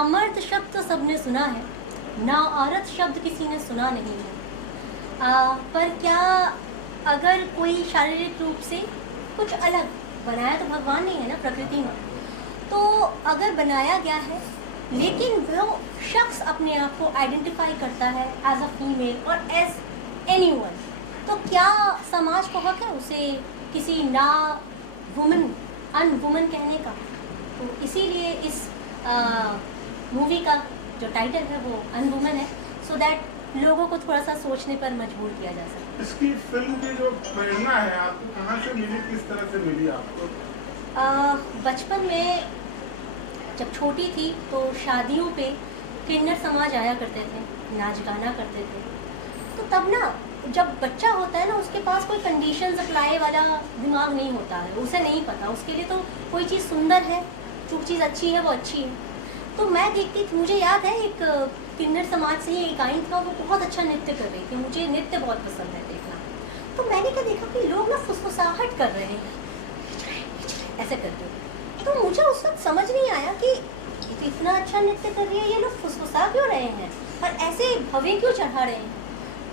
नामर्द शब्द तो सबने सुना है, ना औरत शब्द किसी ने सुना नहीं है। पर क्या अगर कोई शारीरिक रूप से कुछ अलग बनाया तो भगवान नहीं है ना प्रकृति में, तो अगर बनाया गया है लेकिन वो शख्स अपने आप को आइडेंटिफाई करता है एज अ फीमेल और एज एनीवन, तो क्या समाज को हक है उसे किसी ना वुमन अनवुमन कहने का? तो इसीलिए इस मूवी का जो टाइटल है वो अनवुमन है, सो दैट लोगों को थोड़ा सा सोचने पर मजबूर किया जा सके। इसकी फिल्म की जो प्रेरणा है आपको कहाँ से मिली, किस तरह से मिली आपको? बचपन में जब छोटी थी तो शादियों पे किन्नर समाज आया करते थे, नाच गाना करते थे। तो तब ना जब बच्चा होता है ना उसके पास कोई कंडीशंस अप्लाई वाला दिमाग नहीं होता है, उसे नहीं पता, उसके लिए तो कोई चीज़ सुंदर है, जो चीज़ अच्छी है वो अच्छी है। तो मैं देखती थी, मुझे याद है एक किन्नर समाज से ही एक आई था, वो बहुत अच्छा नृत्य कर रही थी, मुझे नृत्य बहुत पसंद है देखना। तो मैंने क्या देखा कि लोग ना फुसफुसाहट कर रहे हैं ऐसे करके, तो मुझे उस वक्त समझ नहीं आया कि ये तो इतना अच्छा नृत्य कर रही है, ये लोग फुसफुसा क्यों रहे हैं और ऐसे भवे क्यों चढ़ा रहे हैं।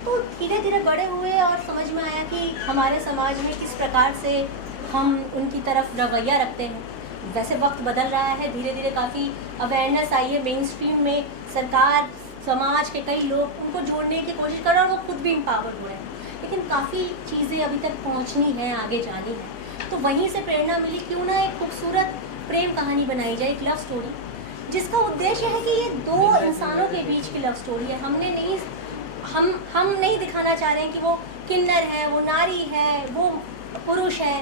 तो धीरे धीरे बड़े हुए और समझ में आया कि हमारे समाज में किस प्रकार से हम उनकी तरफ रवैया रखते हैं। वैसे वक्त बदल रहा है, धीरे धीरे काफ़ी अवेयरनेस आई है, मेन स्ट्रीम में सरकार समाज के कई लोग उनको जोड़ने की कोशिश कर रहे हैं और वो खुद भी एम्पावर हुए हैं, लेकिन काफ़ी चीज़ें अभी तक पहुंचनी है, आगे जानी है। तो वहीं से प्रेरणा मिली, क्यों ना एक खूबसूरत प्रेम कहानी बनाई जाए, एक लव स्टोरी, जिसका उद्देश्य है कि ये दो इंसानों के बीच की लव स्टोरी है। हम नहीं दिखाना चाह रहे हैं कि वो किन्नर है, वो नारी है, वो पुरुष है,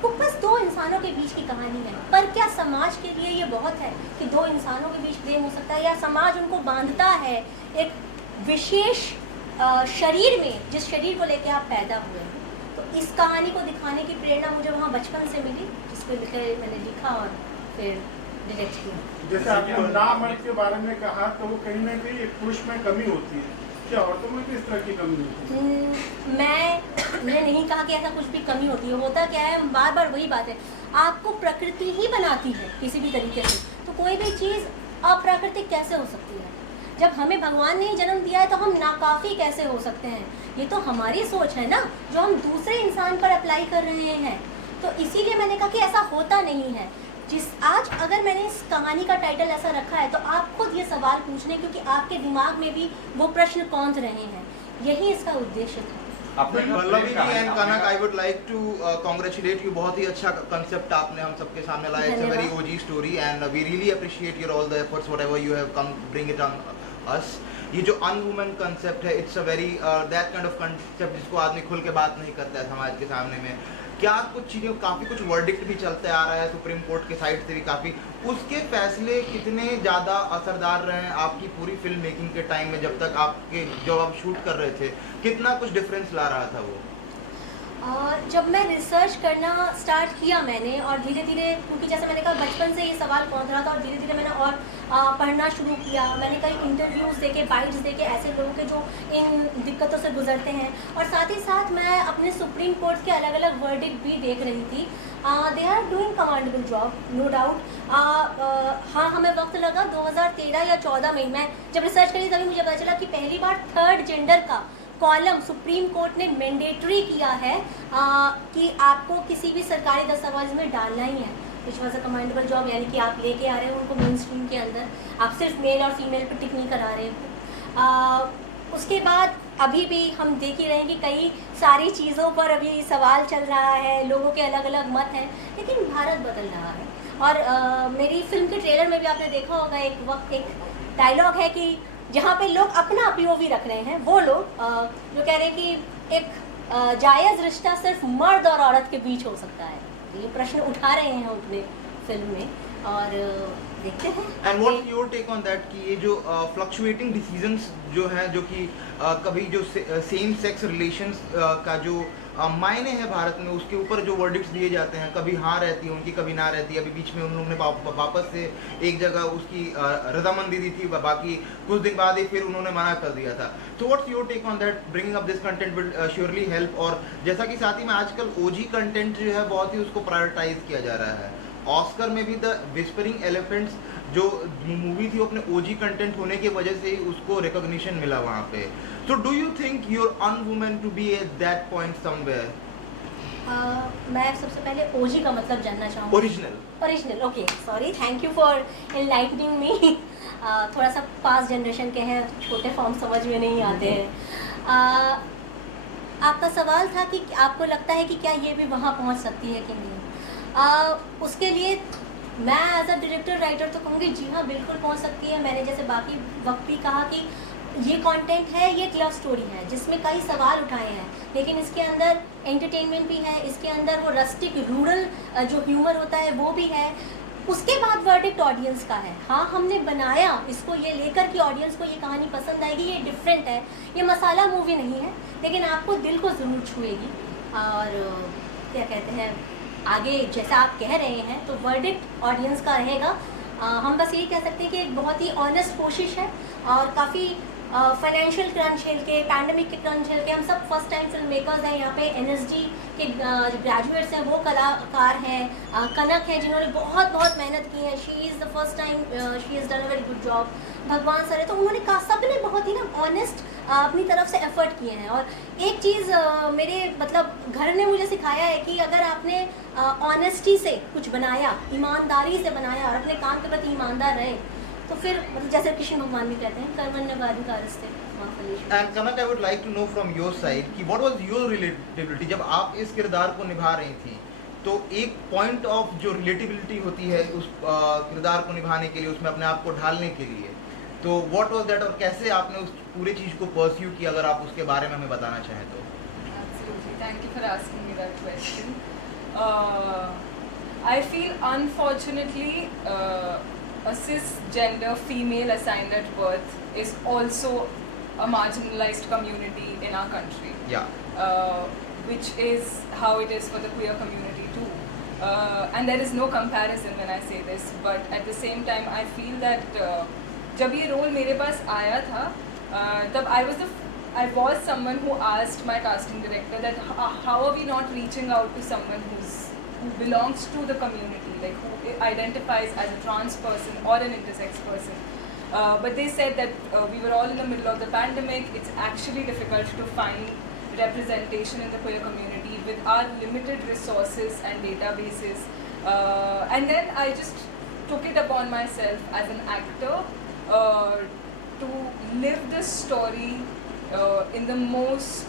वो बस दो इंसानों के बीच की कहानी है। पर क्या समाज के लिए ये बहुत है कि दो इंसानों के बीच प्रेम हो सकता है, या समाज उनको बांधता है एक विशेष शरीर में, जिस शरीर को लेके आप पैदा हुए हैं। तो इस कहानी को दिखाने की प्रेरणा मुझे वहाँ बचपन से मिली, जिसको मैंने लिखा और फिर डायरेक्ट किया। जैसे आपने नामर्द के बारे में कहा, तो वो कहीं ना कहीं एक पुरुष में कमी होती है, क्या औरतों में भी इस तरह की कमी होती है? मैंने नहीं कहा कि ऐसा कुछ भी कमी होती है। होता क्या है, बार बार वही बात है, आपको प्रकृति ही बनाती है किसी भी तरीके से, तो कोई भी चीज़ अप्राकृतिक कैसे हो सकती है? जब हमें भगवान ने ही जन्म दिया है तो हम नाकाफी कैसे हो सकते हैं? ये तो हमारी सोच है ना, जो हम दूसरे इंसान पर अप्लाई कर रहे हैं। तो इसीलिए मैंने कहा कि ऐसा होता नहीं है। आज अगर मैंने इस कहानी का टाइटल ऐसा रखा है तो आप खुद ये सवाल पूछने, क्योंकि आपके दिमाग में भी वो प्रश्न कौंध रहे हैं, यही इसका उद्देश्य था। Pallavi ji and Kanak, I would like to congratulate you, बहुत ही अच्छा कंसेप्ट आपने हम सबके सामने लाया। It's a very OG story and we really appreciate your all the efforts whatever you have come bring it on us. ये जो अनवुमन कंसेप्ट है, it's a very that kind of concept जिसको आदमी खुल के बात नहीं करता है समाज के सामने में। क्या कुछ चीज़ें, काफ़ी कुछ वर्डिक्ट भी चलते आ रहा है सुप्रीम कोर्ट के साइड से भी काफ़ी, उसके फैसले कितने ज़्यादा असरदार रहे हैं आपकी पूरी फिल्म मेकिंग के टाइम में? जब तक आपके जब आप शूट कर रहे थे, कितना कुछ डिफरेंस ला रहा था वो? जब मैं रिसर्च करना स्टार्ट किया मैंने, और धीरे धीरे, क्योंकि जैसे मैंने कहा बचपन से ये सवाल पहुंच रहा था, और धीरे धीरे मैंने और पढ़ना शुरू किया। मैंने कई इंटरव्यूज़ देखे, बाइट्स देखे ऐसे लोगों के जो इन दिक्कतों से गुजरते हैं, और साथ ही साथ मैं अपने सुप्रीम कोर्ट के अलग अलग वर्डिक्ट भी देख रही थी। They are doing commendable job, no doubt. हाँ, हमें वक्त लगा 2013 या 14 में, मैं जब रिसर्च करी तभी मुझे पता चला कि पहली बार थर्ड जेंडर का कॉलम सुप्रीम कोर्ट ने मैंडेटरी किया है कि आपको किसी भी सरकारी दस्तावेज में डालना ही है। Which was a commendable job, यानी कि आप लेके आ रहे हैं उनको मेन स्ट्रीम के अंदर, आप सिर्फ मेल और फीमेल पर टिक नहीं करा रहे हैं। उसके बाद अभी भी हम देख ही रहे हैं कि कई सारी चीज़ों पर अभी सवाल चल रहा है, लोगों के अलग अलग मत हैं, लेकिन भारत बदल रहा है। और मेरी फिल्म के ट्रेलर में भी आपने देखा होगा, एक वक्त एक डायलॉग है कि जहाँ पे लोग अपना पीओवी रख रहे हैं, वो लोग जो कह रहे हैं कि एक जायज़ रिश्ता सिर्फ मर्द और औरत के बीच हो सकता है। तो ये प्रश्न उठा रहे हैं अपने फिल्म में, और देखते हैं। And what your take on that कि ये जो फ्लक्चुएटिंग डिसीजंस जो है, जो कि कभी जो सेम सेक्स रिलेशंस का जो मायने है भारत में, उसके ऊपर जो वर्डिक्ट्स दिए जाते हैं, कभी हाँ रहती है उनकी, कभी ना रहती है। अभी बीच में उन लोगों ने वापस से एक जगह उसकी रजामंदी दी थी, बाकी कुछ दिन बाद ही फिर उन्होंने मना कर दिया था। So what's your take on that? Bringing up this content will surely help. और जैसा कि साथ ही में आजकल ओजी कंटेंट जो है बहुत ही उसको प्रायोरिटाइज किया जा रहा है, ऑस्कर में भी द विस्परिंग एलिफेंट्स जो मूवी थी वो अपने ओजी कंटेंट होने की वजह से ही उसको रिकॉग्निशन मिला वहाँ पे. So do you think your unwoman to be at that point somewhere? मैं सबसे पहले ओजी का मतलब जानना चाहूँगी. Original, okay, sorry, thank you for enlightening me. थोड़ा सा पास जनरेशन के हैं, छोटे फॉर्म समझ में नहीं आते हैं. आपका सवाल था कि आपको लगता है कि क्या ये भी वहाँ पहुँच सकती है कि नहीं. उसके लिए मैं एज अ डायरेक्टर राइटर तो कहूँगी जी हाँ, बिल्कुल पहुँच सकती है. मैंने जैसे बाकी वक्त भी कहा कि ये कंटेंट है, ये एक लव स्टोरी है जिसमें कई सवाल उठाए हैं, लेकिन इसके अंदर एंटरटेनमेंट भी है, इसके अंदर वो रस्टिक रूरल जो ह्यूमर होता है वो भी है. उसके बाद वर्डिक्ट ऑडियंस का है. हाँ, हमने बनाया इसको ये लेकर कि ऑडियंस को ये कहानी पसंद आएगी, ये डिफरेंट है, ये मसाला मूवी नहीं है, लेकिन आपको दिल को ज़रूर छुएगी. और क्या कहते हैं, आगे जैसा आप कह रहे हैं तो वर्डिक्ट ऑडियंस का रहेगा. हम बस यही कह सकते हैं कि एक बहुत ही ऑनेस्ट कोशिश है और काफ़ी फाइनेंशियल क्रंच झेल के, पैंडमिक के क्रंच झेल के, हम सब फर्स्ट टाइम फिल्म मेकर्स हैं यहाँ पे. एनएसडी के जो ग्रेजुएट्स हैं वो कलाकार हैं, कनक हैं जिन्होंने बहुत बहुत मेहनत की है. She is the first time, she is done a very good job. भगवान सर है, तो उन्होंने कहा, सब ने बहुत ही ना ऑनेस्ट अपनी तरफ से एफर्ट किए हैं. और एक चीज़ मेरे मतलब घर ने मुझे सिखाया है कि अगर आपने ऑनेस्टी से कुछ बनाया, ईमानदारी से बनाया और अपने काम के प्रति ईमानदार रहे, तो फिर मतलब जैसे कृष्ण भगवान भी कहते हैं, कर्मण्येवाधिकारस्ते मा फलेषु. And Kanak, I would like to know from your side कि व्हाट वाज योर रिलेटेबिलिटी जब आप इस किरदार को निभा रही थी. तो एक पॉइंट ऑफ जो रिलेटेबिलिटी होती है उस किरदार को निभाने के लिए, उसमें अपने आप को ढालने के लिए, तो व्हाट वाज दैट और कैसे आपने उस पूरे चीज़ को परस्यू किया, अगर आप उसके बारे में हमें बताना चाहें तो. Absolutely. Thank you for asking me that question. I feel unfortunately a cisgender female assigned at birth is also a marginalized community in our country. Yeah. Which is how it is for the queer community too. And there is no comparison when I say this, but at the same time I feel that जब ये role मेरे पास आया था, तब I was someone who asked my casting director that how are we not reaching out to someone who belongs to the community, like who identifies as a trans person or an intersex person. But they said that we were all in the middle of the pandemic. It's actually difficult to find representation in the queer community with our limited resources and databases. And then I just took it upon myself as an actor to live this story in the most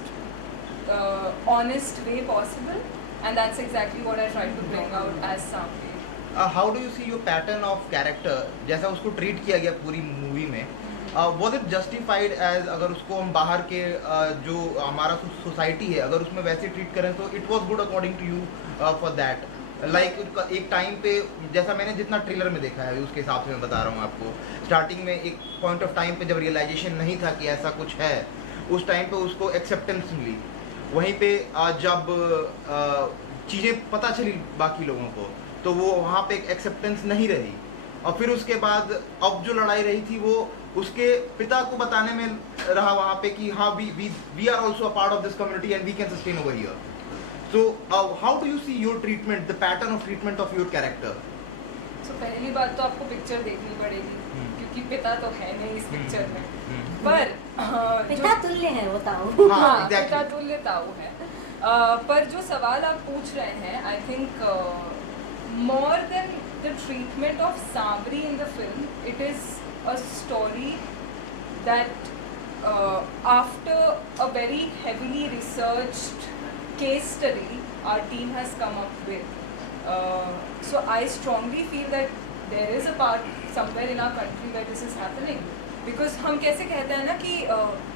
honest way possible, and that's exactly what I tried to bring out as Samri. How do you see your pattern of character, जैसा उसको treat किया गया पूरी movie में, was it justified as, अगर उसको हम बाहर के जो हमारा सोसाइटी है अगर उसमें वैसे ट्रीट करें तो it was good according to you for that? Like एक टाइम पे, जैसा मैंने जितना ट्रेलर में देखा है उसके हिसाब से मैं बता रहा हूँ आपको, स्टार्टिंग में एक पॉइंट ऑफ टाइम पे जब रियलाइजेशन नहीं था कि ऐसा कुछ है, उस टाइम पे उसको एक्सेप्टेंस मिली. वहीं पे जब चीज़ें पता चली बाकी लोगों को तो वो वहाँ पे एक एक्सेप्टेंस नहीं रही. और फिर उसके बाद अब जो लड़ाई रही थी वो उसके पिता को बताने में रहा वहाँ पे कि हाँ we are also a part of this community and we can sustain over here. So, how do you see your treatment, the pattern of treatment of your character? So पहली बात तो आपको पिक्चर देखनी पड़ेगी, क्योंकि पिता तो है नहीं इस पिक्चर में, पर पिता तुल्य है वो ताऊ. हाँ, पिता तुल्य ताऊ है. पर जो सवाल आप पूछ रहे हैं, I think more than the treatment of Samri in the film, it is a story that after a very heavily researched case study our team has come up with. So I strongly feel that there is a part somewhere in our country where this is happening. Because हम कैसे कहते हैं ना कि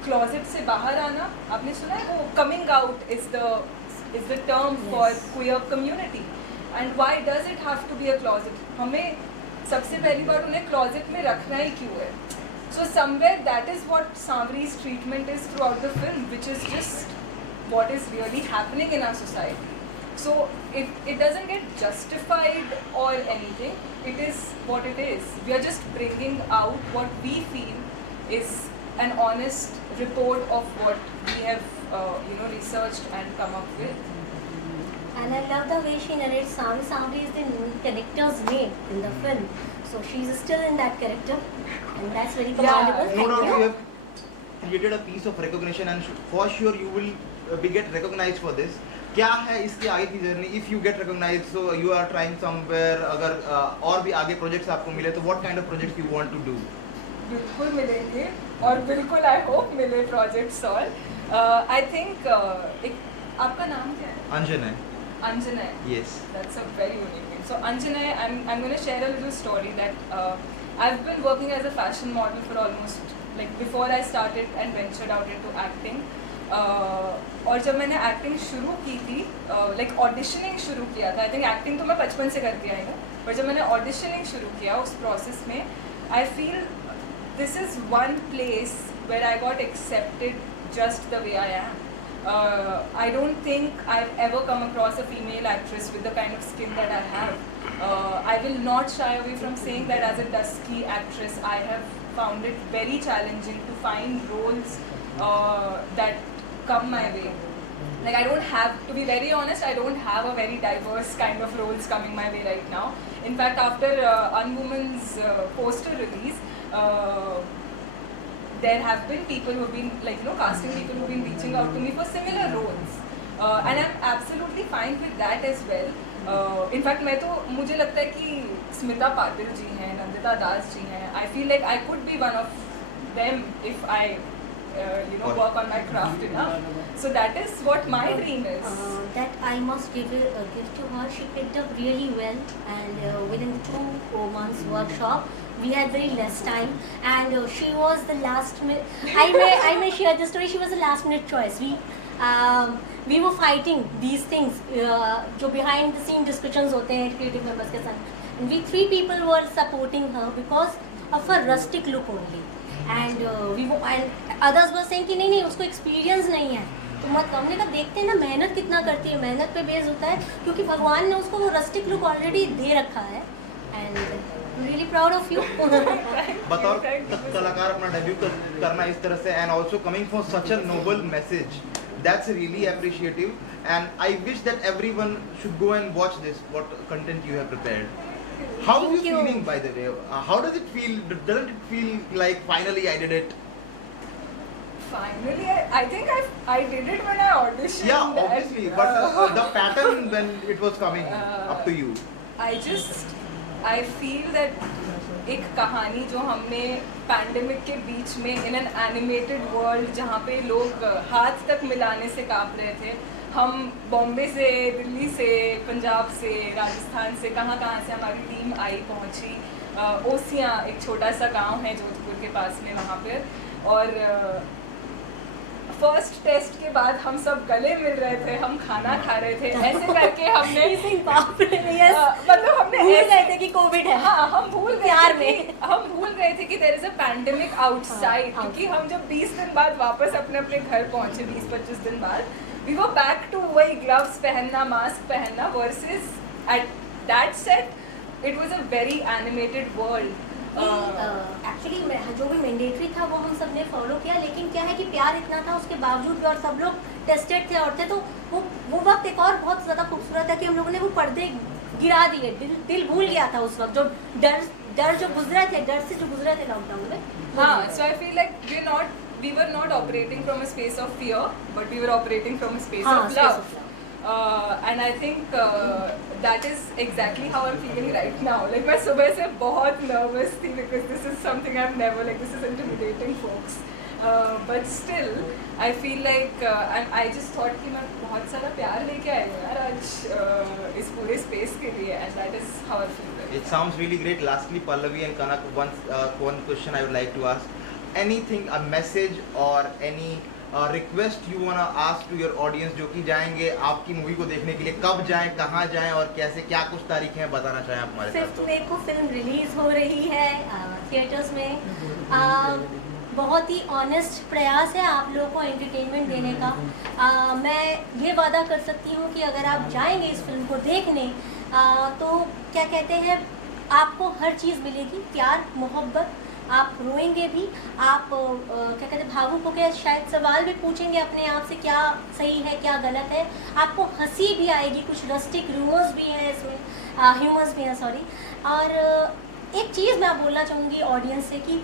closet से बाहर आना, आपने सुना है वो coming out is the term for queer community. And why does it have to be a closet? हमें सबसे पहली बार उन्हें closet में रखना ही क्यों है? So somewhere that is what Samri's treatment is throughout the film, which is just what is really happening in our society. So it doesn't get justified or anything. It is what it is. We are just bringing out what we feel is an honest report of what we have researched and come up with. And I love the way she narrates Samri. Samri is the character's name in the film. So she's still in that character. And that's very commendable. No doubt Thank you you. have created a piece of recognition and for sure you will be get recognized for this. क्या है इसकी आगे की journey? If you get recognised so you are trying somewhere, अगर और भी आगे projects आपको मिले तो what kind of projects you want to do? बिल्कुल मिलेंगे और बिल्कुल आई होप मिले प्रोजेक्ट्स और आई थिंक एक आपका नाम क्या है? अंजन है. Anjanay. Yes. That's a very unique name. So Anjanay, I'm going to share a little story that I've been working as a fashion model for almost like before I started and ventured out into acting. और जब मैंने acting शुरू की थी like auditioning शुरू किया था, I think acting तो मैं बचपन से करती आई हूँ, पर जब मैंने ऑडिशनिंग शुरू किया उस प्रोसेस में I feel this is one place where I got accepted just the way I am. I don't think I've ever come across a female actress with the kind of skin that I have. I will not shy away from saying that as a dusky actress, I have found it very challenging to find roles that come my way. Like I don't have, to be very honest, I don't have a very diverse kind of roles coming my way right now. In fact, after Unwoman's poster release, there have been people who have been like casting people who have been reaching out to me for similar roles, and I'm absolutely fine with that as well. In fact, मुझे लगता है कि स्मिता पाटिल जी हैं, नंदिता दास जी हैं. I feel like I could be one of them if I work on my craft enough. So that is what my dream is. That I must give to her. She picked up really well, and within 2 months workshop, we had very less time, and she was the last minute. I may share the story. She was the last minute choice. We were fighting these things, जो behind the scene discussions होते हैं creative members के साथ, and we 3 people were supporting her because of her rustic look only. And others were saying कि नहीं उसको experience नहीं है. तो हमने कहा देखते हैं ना मेहनत कितना करती है, मेहनत पे बेस होता है, क्योंकि भगवान ने उसको वो रस्टिक लुक ऑलरेडी दे रखा है. And really proud of you. बताओ कलाकार अपना डेब्यू करना इस तरह से and also coming for such a Nobel message, that's really appreciative and I wish that everyone should go and watch this what content you have prepared. How are you feeling, by the way? How does it feel? Doesn't it feel like finally I did it? Finally, I think I did it when I auditioned. Yeah, obviously, but the pattern when it was coming up to you. I feel that एक कहानी जो हमने pandemic के बीच में in an animated world जहाँ पे लोग हाथ तक मिलाने से काँप रहे थे, हम बॉम्बे से, दिल्ली से, पंजाब से, राजस्थान से, कहाँ से हमारी टीम आई पहुँची. ओसियाँ एक छोटा सा गांव है जोधपुर के पास में, वहाँ पर. और फर्स्ट टेस्ट के बाद हम सब गले मिल रहे थे, हम खाना खा रहे थे, ऐसे करके हमने मतलब हमने भूल गए थे कि कोविड है. हाँ, हम भूल गए थे कि there is a pandemic outside, क्योंकि हम जब 20 दिन बाद वापस अपने घर पहुंचे, 20-25 दिन बाद, वी वर बैक टू वही ग्लव्स पहनना, मास्क पहनना, versus at that set it was a very animated world. Actually जो भी मैंडेटरी था वो हम सब ने फॉलो किया, लेकिन क्या है कि प्यार इतना था उसके बावजूद भी, और सब लोग टेस्टेड थे और थे, तो वो वक्त एक और बहुत ज़्यादा खूबसूरत है कि हम लोगों ने वो पर्दे गिरा दिए. दिल भूल गया था उस वक्त, जो डर जो गुजरे थे, डर से जो गुजरे थे लॉकडाउन में. हाँ, so I feel like we were not operating from a space of fear, but we were operating from a space of love. And I think that is exactly how I'm feeling right now. Like मैं सुबह से बहुत nervous थी because this is something I've never, like this is intimidating folks. But still, I feel like I just thought कि मैं बहुत सारा प्यार लेके आई हूँ यार आज इस पूरे space के लिए, and that is how I feel. It sounds really great. Lastly, Pallavi and Kanak, one question I would like to ask. Anything, a message or any request you wanna ask to your audience जो कि जाएंगे आपकी movie को देखने के लिए, कब जाएं, कहाँ जाएं और कैसे, क्या कुछ तारीखें हैं बताना चाहें आप हमारे साथ? 5 मई को फिल्म रिलीज हो रही है थिएटर्स में. बहुत ही ऑनेस्ट प्रयास है आप लोगों को एंटरटेनमेंट देने का. मैं ये वादा कर सकती हूँ कि अगर आप जाएंगे इस फिल्म को देखने तो क्या कहते हैं, आपको हर चीज़ मिलेगी, प्यार, मोहब्बत, आप रोएंगे भी, आप क्या कहते हैं भावुक होकर शायद सवाल भी पूछेंगे अपने आप से क्या सही है क्या गलत है, आपको हंसी भी आएगी, कुछ रस्टिक ह्यूमर्स भी हैं इसमें, ह्यूमर्स भी हैं सॉरी। और एक चीज़ मैं बोलना चाहूँगी ऑडियंस से कि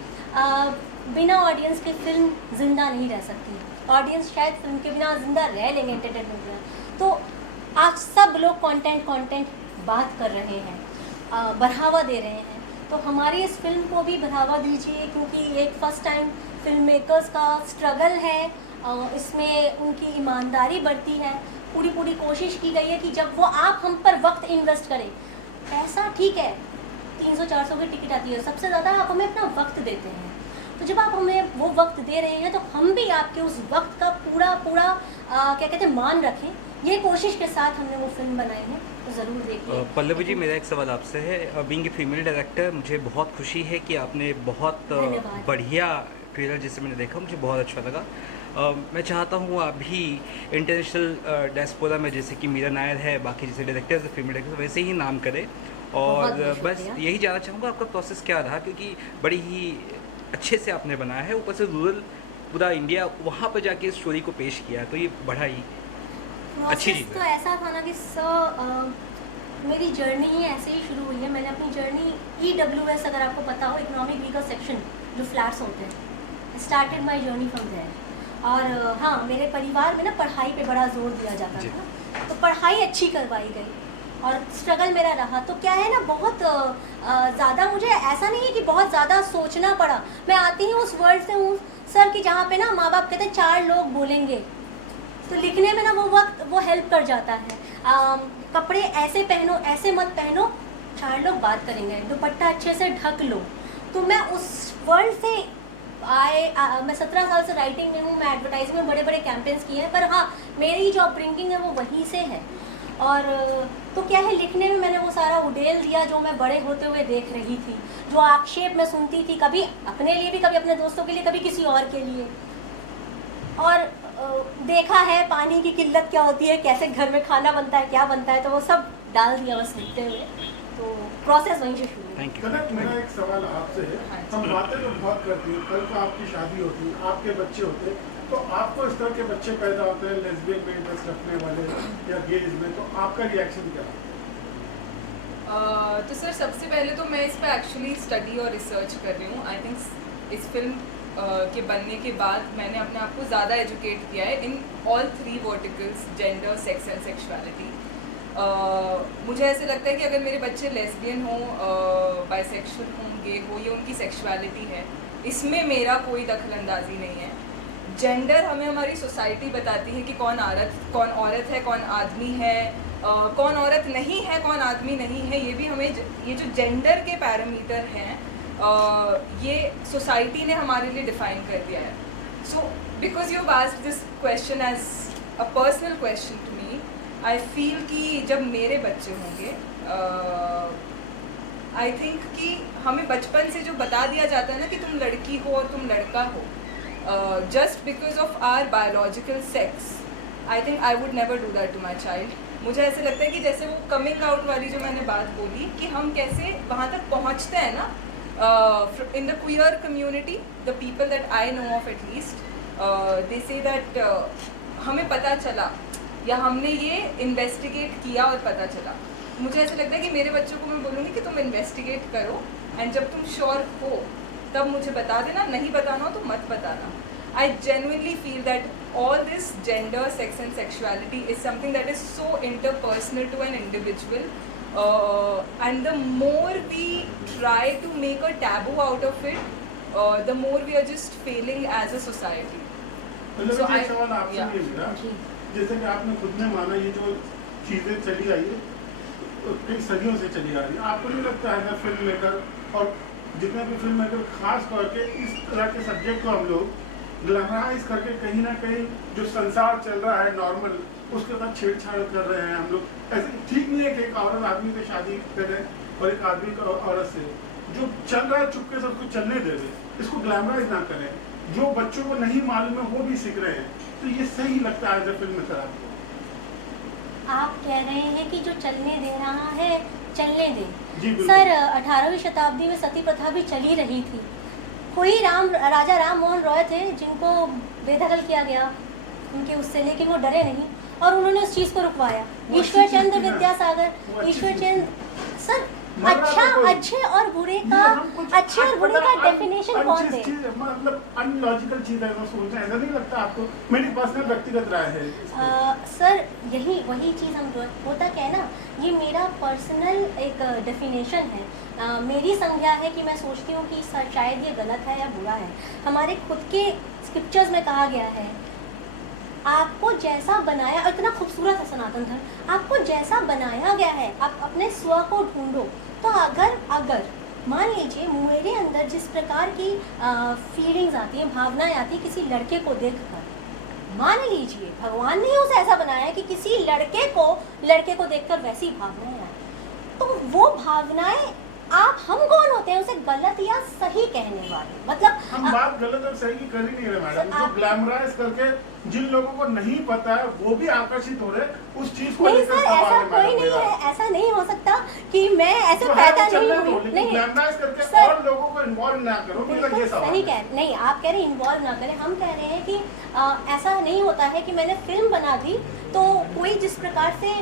बिना ऑडियंस के फिल्म ज़िंदा नहीं रह सकती। ऑडियंस शायद फिल्म के बिना ज़िंदा रह लेंगे एंटरटेनमेंट में। तो आज सब लोग कंटेंट बात कर रहे हैं, बढ़ावा दे रहे हैं, तो हमारी इस फिल्म को भी बढ़ावा दीजिए, क्योंकि एक फ़र्स्ट टाइम फिल्म मेकर्स का स्ट्रगल है, इसमें उनकी ईमानदारी बढ़ती है, पूरी कोशिश की गई है कि जब वो आप हम पर वक्त इन्वेस्ट करें, पैसा ठीक है 300-400 की टिकट आती है, सबसे ज़्यादा आप हमें अपना वक्त देते हैं, तो जब आप हमें वो वक्त दे रहे हैं तो हम भी आपके उस वक्त का पूरा क्या कहते हैं मान रखें, ये कोशिश के साथ हमने वो फिल्म बनाई है, तो ज़रूर देखिए। पल्लवी जी, मेरा एक सवाल आपसे है, बीइंग ए फीमेल डायरेक्टर मुझे बहुत खुशी है कि आपने बहुत धन्यवाद। बढ़िया ट्रेलर जिसे मैंने देखा मुझे बहुत अच्छा लगा। मैं चाहता हूँ अभी इंटरनेशनल डायस्पोरा में जैसे कि मीरा नायर है, बाकी जैसे डायरेक्टर्स फीमेल डायरेक्टर्स वैसे ही नाम करें, और बहुत बस शुक्रिया। यही जानना चाहूँगा आपका प्रोसेस क्या रहा, क्योंकि बड़ी ही अच्छे से आपने बनाया है, ऊपर से रूरल पूरा इंडिया वहाँ पर जाके स्टोरी को पेश किया है, तो ये बड़ा ही अच्छी प्रोसेस चीज़ तो है। ऐसा था ना कि मेरी जर्नी ही ऐसे ही शुरू हुई है। मैंने अपनी जर्नी EWS, अगर आपको पता हो, इकोनॉमिक वीकर सेक्शन, जो फ्लैट्स होते हैं, started my journey from there. और हाँ, मेरे परिवार में ना पढ़ाई पे बड़ा जोर दिया जाता जी। था, तो पढ़ाई अच्छी करवाई गई और स्ट्रगल मेरा रहा। तो क्या है ना, बहुत ज़्यादा मुझे ऐसा नहीं है कि बहुत ज़्यादा सोचना पड़ा। मैं आती हूँ उस वर्ल्ड से हूँ सर कि जहाँ पे ना माँ बाप कहते हैं 4 लोग बोलेंगे, तो लिखने में ना वो वक्त वो हेल्प कर जाता है। कपड़े ऐसे पहनो, ऐसे मत पहनो, 4 लोग बात करेंगे, दुपट्टा अच्छे से ढक लो। तो मैं उस वर्ल्ड से मैं 17 साल से राइटिंग में हूँ, मैं एडवर्टाइजिंग में बड़े कैंपेन्स किए हैं, पर हाँ, मेरी जो अपब्रिंगिंग है वो वहीं से है। और तो क्या है, लिखने में मैंने वो सारा उड़ेल दिया जो मैं बड़े होते हुए देख रही थी, जो आक्षेप मैं सुनती थी, कभी अपने लिए भी, कभी अपने दोस्तों के लिए, कभी किसी और के लिए। और देखा है पानी की किल्लत क्या होती है, कैसे घर में खाना बनता है, क्या बनता है, तो वो सब डाल दिया बस लिखते हुए। तो प्रोसेस वहीं से शुरू हुई। Thank you. कनक, मेरा एक सवाल आपसे है, हम बातें तो बहुत करती हैं, कल को आपकी शादी होती है, आपके बच्चे होते हैं, तो आपको इस तरह के बच्चे पैदा होते हैं लेस्बियन में इंटरेस्ट रखने वाले या गेज में, तो आपका रिएक्शन क्या है? तो सर, सबसे पहले तो मैं इस पर एक्चुअली स्टडी और रिसर्च कर रही हूँ। आई थिंक इस फिल्म के बनने के बाद मैंने अपने आप को ज़्यादा एजुकेट किया है in all 3 verticals, gender, sex and sexuality. मुझे ऐसे लगता है कि अगर मेरे बच्चे लेस्बियन हों, बाइसेक्सुअल हों, गे हो, ये उनकी सेक्सुअलिटी है, इसमें मेरा कोई दखलंदाजी नहीं है। जेंडर हमें हमारी सोसाइटी बताती है कि कौन औरत है, कौन आदमी है, कौन औरत नहीं है, कौन आदमी नहीं है। ये भी हमें ये जो जेंडर के पैरामीटर हैं, ये सोसाइटी ने हमारे लिए डिफाइन कर दिया है। So because you asked this question as a personal question to me, I feel कि जब मेरे बच्चे होंगे, आई थिंक कि हमें बचपन से जो बता दिया जाता है ना कि तुम लड़की हो और तुम लड़का हो, just because of our biological sex, I think I would never do that to my child. मुझे ऐसे लगता है कि जैसे वो कमिंग आउट वाली जो मैंने बात बोली कि हम कैसे वहाँ तक पहुँचते हैं ना, in the queer community, the people that I know of at least, they say that हमें पता चला या हमने ये इन्वेस्टिगेट किया और पता चला। मुझे ऐसा लगता है कि मेरे बच्चों को मैं बोलूँगी कि तुम इन्वेस्टिगेट करो, एंड जब तुम श्योर हो तब मुझे बता देना, नहीं बताना हो तो मत बताना। I genuinely feel that all this gender, sex and sexuality is something that is so interpersonal to an individual. And the more we try to make a taboo out of it, the more we are just failing as a society. मतलब So ये I- सवाल आपसे yeah. भी है मेरा, जी। जैसे कि आपने खुद ने माना ये जो चीज़ें चली आई है तो कई सदियों से चली आ रही है, आपको नहीं लगता है फिल्म मेकर और जितने भी फिल्म मेकर खास करके इस तरह के सब्जेक्ट को हम लोग ग्लैमराइज करके कहीं ना कहीं जो संसार चल रहा है नॉर्मल, उसके साथ छेड़छाड़ कर रहे हैं हम लोग? ऐसे ठीक नहीं है कि एक औरत आदमी से शादी करें और एक आदमी को औरत से, जो चल रहा है चुपके से उसको चलने दे दें, इसको ग्लैमराइज ना करें। जो बच्चों को नहीं मालूम है वो भी सीख रहे हैं, तो ये सही लगता है एज ए फिल्म मेकर आपको? आप कह रहे हैं कि जो चलने दे रहा है चलने जी, दें। बिल्कुल। सर, 18वीं शताब्दी में सती प्रथा भी चली रही थी, कोई राजा राम मोहन रॉय थे जिनको बेदखल किया गया उनके उससे, लेकिन वो डरे नहीं और उन्होंने उस चीज़ को रुकवाया। वो ईश्वर अच्छी चीज़ चंद्र थी ना। विद्यासागर, वो अच्छी ईश्वर चीज़ चंद्र सर, मर रहा था कोई। अच्छे और बुरे का, हम कुछ अच्छे और बुरे का डेफिनेशन कौन थे? मतलब अनलॉजिकल चीज है, मैं सोच रहा, ऐसा नहीं लगता आपको? मेरी पर्सनल व्यक्तिगत राय है। सर यही वही चीज़ हम होता क्या है ना, ये मेरा पर्सनल एक डेफिनेशन है, मेरी संज्ञा है कि मैं सोचती हूँ कि शायद ये गलत है या बुरा है। हमारे खुद के स्क्रिप्चर्स में कहा गया है, आपको जैसा बनाया, इतना खूबसूरत है सनातन धर्म, आपको जैसा बनाया गया है आप अपने स्व को ढूंढो। तो अगर मान लीजिए मेरे अंदर जिस प्रकार की फीलिंग्स आती हैं, भावनाएं आती हैं किसी लड़के को देखकर, मान लीजिए भगवान ने उसे ऐसा बनाया है कि किसी लड़के को देखकर वैसी भावनाएं आए, तो वो भावनाएं हम कौन होते हैं उसे गलत या सही कहने वाले? मतलब हम बात गलत और सही की कर ही नहीं रहे मैडम। जो ग्लैमराइज करके जिन लोगों को नहीं पता है वो भी आकर्षित हो रहे उस चीज को नहीं लेकर सर, सवाल ऐसा है कोई मैडम नहीं मेरा। है, ऐसा नहीं हो सकता कि मैं ऐसे तो पैदा है, नहीं चलने हुई। दो, लेकिन नहीं ग्लैमराइज करके सर, और लोगों को इन्वॉल्व ना करो, मेरा ये बिल्कुल सवाल सही है। नहीं, आप कह रहे हैं इन्वॉल्व ना करें, हम कह रहे हैं कि ऐसा नहीं होता है कि मैंने फिल्म बना दी तो कोई जिस प्रकार से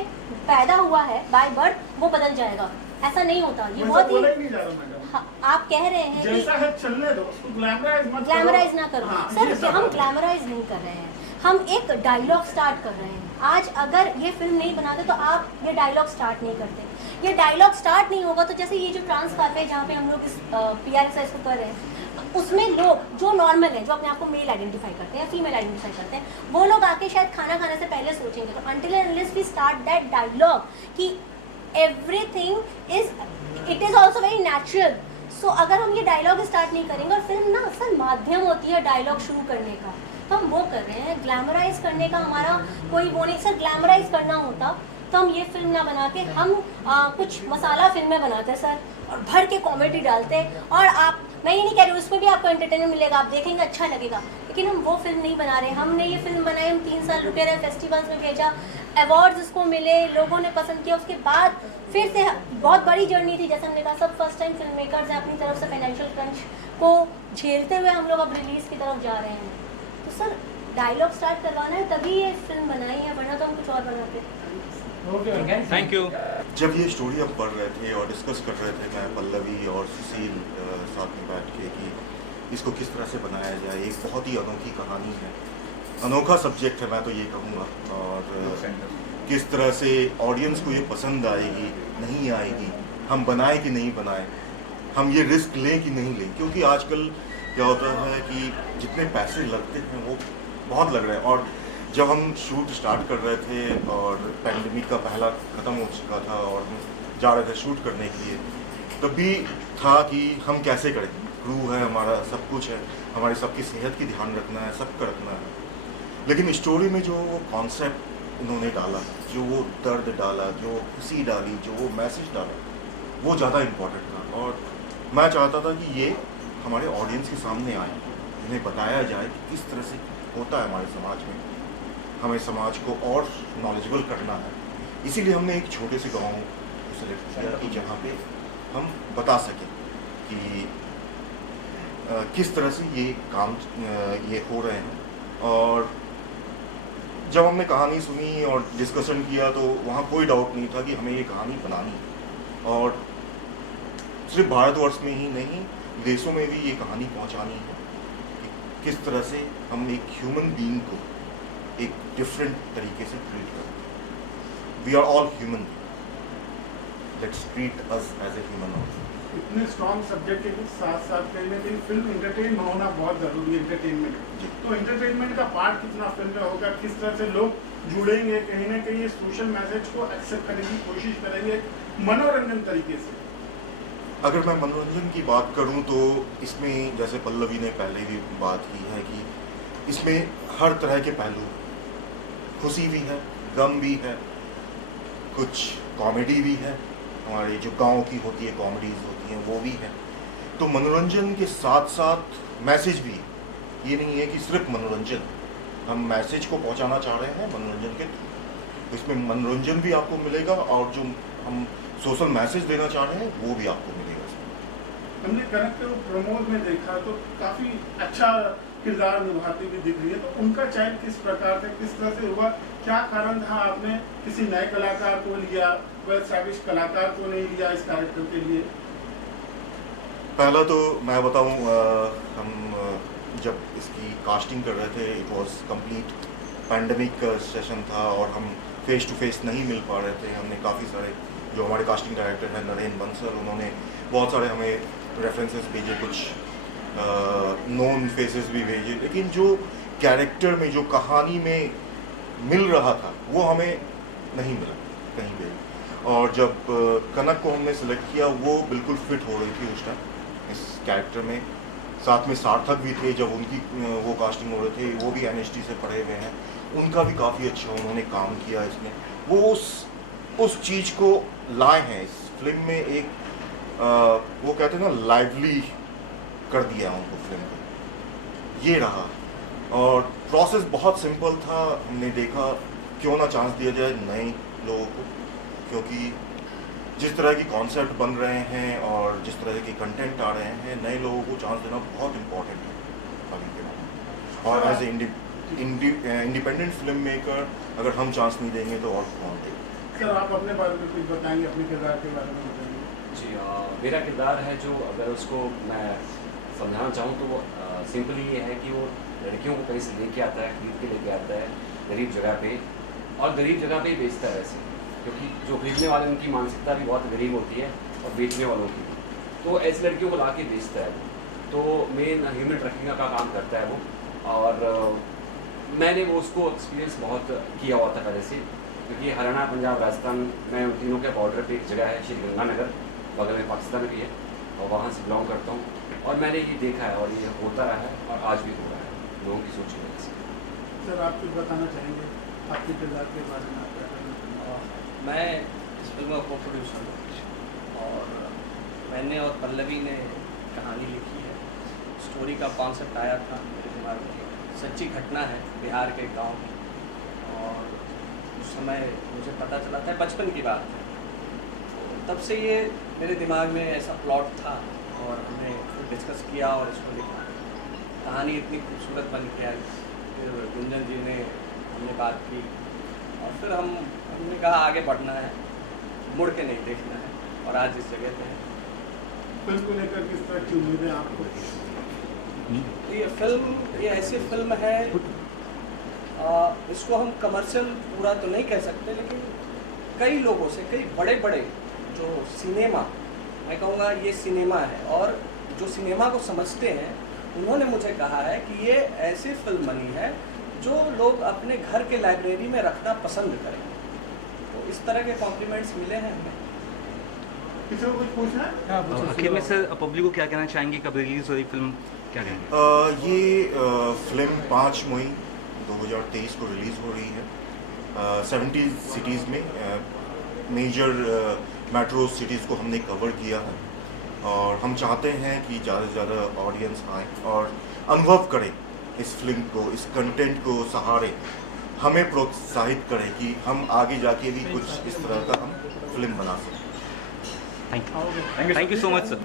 पैदा हुआ है बाय बर्थ वो बदल जाएगा, ऐसा नहीं होता। ये मैं बहुत तो बोला ही ही नहीं जा रहा मैडम। आप कह रहे हैं जैसा कि है चलने दो, उसको ग्लैमराइज मत करो। ग्लैमराइज ना करो। हाँ, ये सर सवाल हम है। ग्लैमराइज नहीं कर रहे हैं, हम एक डायलॉग स्टार्ट कर रहे हैं। आज अगर ये फिल्म नहीं बनाते तो आप ये डायलॉग स्टार्ट नहीं करते। ये डायलॉग स्टार्ट नहीं होगा तो जैसे ये जो ट्रांस कैफे जहाँ पे हम लोग इस PR एक्सरसाइज को कर रहे हैं, उसमें लोग जो नॉर्मल है, जो अपने आप को मेल आइडेंटिफाई करते हैं या फीमेल आइडेंटिफाई करते हैं, वो लोग आके शायद खाना खाने से पहले सोचेंगे। तो until and unless we start that dialogue कि everything it is also very natural, so अगर हम ये डायलॉग स्टार्ट नहीं करेंगे, और फिल्म ना सर माध्यम होती है डायलॉग शुरू करने का, तो हम वो कर रहे हैं। ग्लैमराइज करने का हमारा कोई वो नहीं। सर ग्लैमराइज करना होता तो हम ये फिल्म ना बना के हम कुछ मसाला फिल्में बनाते सर, और भर के कॉमेडी डालते, और मैं ये नहीं कह रही हूँ उसमें भी आपको एंटरटेनमेंट मिलेगा, आप देखेंगे अच्छा लगेगा, लेकिन हम वो फिल्म नहीं बना रहे। हमने ये फिल्म बनाई, हम 3 साल रुके रहे, फेस्टिवल्स में भेजा, अवार्ड्स उसको मिले, लोगों ने पसंद किया, उसके बाद फिर से बहुत बड़ी जर्नी थी। जैसे हमने कहा, सब फर्स्ट टाइम फिल्म मेकर्स हैं, अपनी तरफ से फाइनेंशियल क्रंच को झेलते हुए हम लोग अब रिलीज़ की तरफ जा रहे हैं। तो सर डायलॉग स्टार्ट करवाना है तभी ये फिल्म बनाई है, वरना तो हम कुछ और बनाते। Thank you. जब ये स्टोरी हम पढ़ रहे थे और डिस्कस कर रहे थे, मैं पल्लवी और सुशील साथ में बैठ के, कि इसको किस तरह से बनाया जाए। एक बहुत ही अनोखी कहानी है, अनोखा सब्जेक्ट है, मैं तो ये कहूँगा, और किस तरह से ऑडियंस को ये पसंद आएगी नहीं आएगी, हम बनाए कि नहीं बनाए, हम ये रिस्क लें कि नहीं लें। क्योंकि आजकल क्या होता है कि जितने पैसे लगते हैं वो बहुत लग रहे हैं। और जब हम शूट स्टार्ट कर रहे थे और पैंडेमिक का पहला ख़त्म हो चुका था और हम जा रहे थे शूट करने के लिए, तब भी था कि हम कैसे करें, क्रू है हमारा, सब कुछ है, हमारी सबकी सेहत की ध्यान रखना है, सबका रखना है। लेकिन स्टोरी में जो वो कॉन्सेप्ट उन्होंने डाला, जो वो दर्द डाला, जो खुशी डाली, जो वो मैसेज डाला, वो ज़्यादा इम्पोर्टेंट था। और मैं चाहता था कि ये हमारे ऑडियंस के सामने आए, उन्हें बताया जाए कि किस तरह से होता है हमारे समाज में, हमें समाज को और नॉलेजेबल करना है। इसीलिए हमने एक छोटे से गाँव को सेलेक्ट किया कि जहाँ पे हम बता सकें कि किस तरह से ये काम ये हो रहे हैं। और जब हमने कहानी सुनी और डिस्कशन किया तो वहाँ कोई डाउट नहीं था कि हमें ये कहानी बनानी है, और सिर्फ भारतवर्ष में ही नहीं, विदेशों में भी ये कहानी पहुँचानी है कि किस तरह से हम एक ह्यूमन बीइंग को एक डिफरेंट तरीके से ट्रीट करें। We are all human, let's treat us as a human also. इतने स्ट्रॉन्ग सब्जेक्ट के साथ साथ कहीं ना कहीं फिल्म एंटरटेन होना बहुत ज़रूरी है। एंटरटेनमेंट, तो एंटरटेनमेंट का पार्ट कितना फिल्म में होगा, किस तरह से लोग जुड़ेंगे, कहीं ना कहीं ये सोशल मैसेज को एक्सेप्ट करने की कोशिश करेंगे मनोरंजन तरीके से। अगर मैं मनोरंजन की बात करूं तो इसमें, जैसे पल्लवी ने पहले भी बात की है, कि इसमें हर तरह के पहलू, खुशी भी है, गम भी है, कुछ कॉमेडी भी है, हमारे जो गांव की होती है कॉमेडीज होती हैं वो भी है। तो मनोरंजन के साथ साथ मैसेज भी है। ये नहीं है कि सिर्फ मनोरंजन, हम मैसेज को पहुंचाना चाह रहे हैं मनोरंजन के थ्रू। इसमें मनोरंजन भी आपको मिलेगा और जो हम सोशल मैसेज देना चाह रहे हैं वो भी आपको मिलेगा। हमने कनक को प्रमोद में देखा तो काफ़ी अच्छा किरदार निभाती हुई दिख रही है, तो उनका चयन किस प्रकार से, किस तरह से हुआ, क्या कारण था आपने किसी नए कलाकार को लिया, वेल एस्टैब्लिश कलाकार को नहीं लिया इस कैरेक्टर के लिए? पहला तो मैं बताऊं, हम जब इसकी कास्टिंग कर रहे थे, it was complete pandemic session था और हम फेस टू फेस नहीं मिल पा रहे थे। हमने काफ़ी सारे जो हमारे कास्टिंग डायरेक्टर हैं नरेन बंसल, उन्होंने बहुत सारे हमें रेफरेंसेस भेजे, कुछ नोन फेसेस भी भेजे, लेकिन जो कैरेक्टर में, जो कहानी में मिल रहा था वो हमें नहीं मिला कहीं पे। और जब कनक को हमने सेलेक्ट किया, वो बिल्कुल फिट हो रही थी उस टाइम इस कैरेक्टर में। साथ में सार्थक भी थे, जब उनकी वो कास्टिंग हो रहे थे, वो भी NST से पढ़े हुए हैं, उनका भी काफ़ी अच्छा उन्होंने काम किया इसमें। वो उस चीज़ को लाए हैं इस फिल्म में, एक वो कहते हैं ना, लाइवली कर दिया उनको फिल्म को, ये रहा। और प्रोसेस बहुत सिंपल था। हमने देखा क्यों ना चांस दिया जाए नए लोगों को, क्योंकि जिस तरह की कॉन्सेप्ट बन रहे हैं और जिस तरह के कंटेंट आ रहे हैं, नए लोगों को चांस देना बहुत इम्पोर्टेंट है अभी के बाद। और as a independent film maker अगर हम चांस नहीं देंगे तो और कौन देगा? सर, आप अपने बारे में कुछ बताएंगे, अपने किरदार के बारे में बताएंगे? जी, मेरा किरदार है जो, अगर उसको मैं समझाना चाहूँ तो वो सिंपली ये है कि वो लड़कियों को कहीं से लेके आता है, खरीद के लेके आता है गरीब जगह पे, और गरीब जगह पे ही बेचता है वैसे, क्योंकि जो खरीदने वाले उनकी मानसिकता भी बहुत गरीब होती है और बेचने वालों की, तो ऐसी लड़कियों को ला के बेचता है वो। तो मेन ह्यूमन ट्रैफिकिंग का काम करता है वो। और मैंने वो उसको एक्सपीरियंस बहुत किया हुआ था पहले से, क्योंकि हरियाणा, पंजाब, राजस्थान में उन तीनों के बॉर्डर पे एक जगह है श्री गंगानगर, बगल में पाकिस्तान भी है, और वहाँ से बिलोंग करता हूँ। और मैंने ये देखा है और ये होता रहा है और आज भी हो रहा है लोगों की सोच की वजह से। सर, आप कुछ बताना चाहेंगे आपके किरदार के बारे में? आप क्या करना? मैं इस फिल्म का को प्रोड्यूसर हूँ और मैंने और पल्लवी ने कहानी लिखी है। स्टोरी का कॉन्सेप्ट आया था मेरे दिमाग में, सच्ची घटना है बिहार के गांव की, और उस समय मुझे पता चला था, बचपन की बात है, तो तब से ये मेरे दिमाग में ऐसा प्लॉट था और हमने फिर डिस्कस किया और इसको लिखा। कहानी इतनी खूबसूरत बन के आई, फिर गुंजन जी ने, हमने बात की और फिर हमने कहा आगे बढ़ना है, मुड़ के नहीं देखना है, और आज इस जगह पे है। फिल्म को लेकर किस तरह की उम्मीदें आपको? तो ये फिल्म, ये ऐसी फिल्म है, इसको हम कमर्शियल पूरा तो नहीं कह सकते, लेकिन कई लोगों से, कई बड़े बड़े जो सिनेमा, मैं कहूँगा ये सिनेमा है, और जो सिनेमा को समझते हैं उन्होंने मुझे कहा है कि ये ऐसी फिल्म बनी है जो लोग अपने घर के लाइब्रेरी में रखना पसंद करें। तो इस तरह के कॉम्प्लीमेंट्स मिले हैं हमें। किसी को कुछ पूछना है? आखिर में सर पब्लिक को क्या कहना चाहेंगे, कब रिलीज हो रही फिल्म, क्या कहेंगे? ये फिल्म 5 मई 2023 को रिलीज़ हो रही है। 70 सिटीज़ में, मेजर मेट्रो सिटीज़ को हमने कवर किया है, और हम चाहते हैं कि ज़्यादा से ज़्यादा ऑडियंस आए और अनुभव करें इस फिल्म को, इस कंटेंट को सहारे हमें प्रोत्साहित करें कि हम आगे जाके भी कुछ इस तरह का हम फिल्म बना सकें। Thank you so much sir.